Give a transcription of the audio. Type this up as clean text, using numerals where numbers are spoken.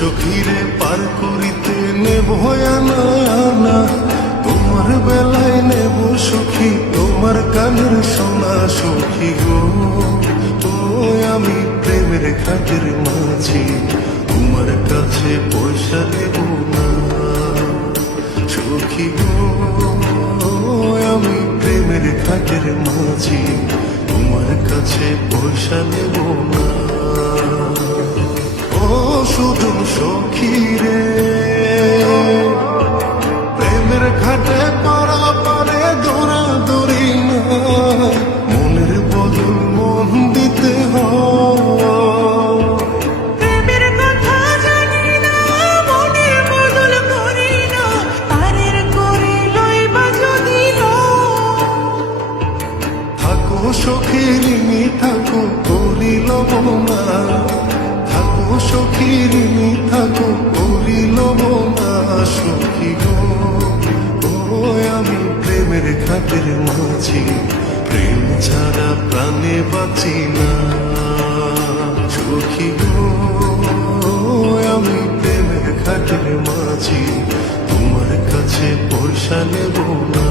সখীরে পার করিতে নেব আনা আনা, তোমার বেলায় নেব সখী তোমার কানের সোনা সখী গো। ও আমি প্রেমের ঘাটের মাঝি, তোমার কাছে পয়সা নেব না সখী গো। আমি প্রেমের ঘাটের মাঝি, তোমার কাছে পয়সা নেব না। ও শুধু সখী রে, প্রেমের ঘাটে পারা পারে দৌড়া দৌড়ি না, মনের বদল মন দিতে হয়। প্রেমের কথা জানি না, মনের বদল করি না, পারের করে লইবা যদি থাকো সখী ঋণী থাকো করিল না, থাকো সখী ঋণী থাকো করিল না সখী গো। ও আমি প্রেমের ঘাটের মাঝি, প্রেম ছাড়া প্রাণে বাঁচি না সখী গো। আমি প্রেমের ঘাটের মাঝি, তোমার কাছে পয়সা নেব না।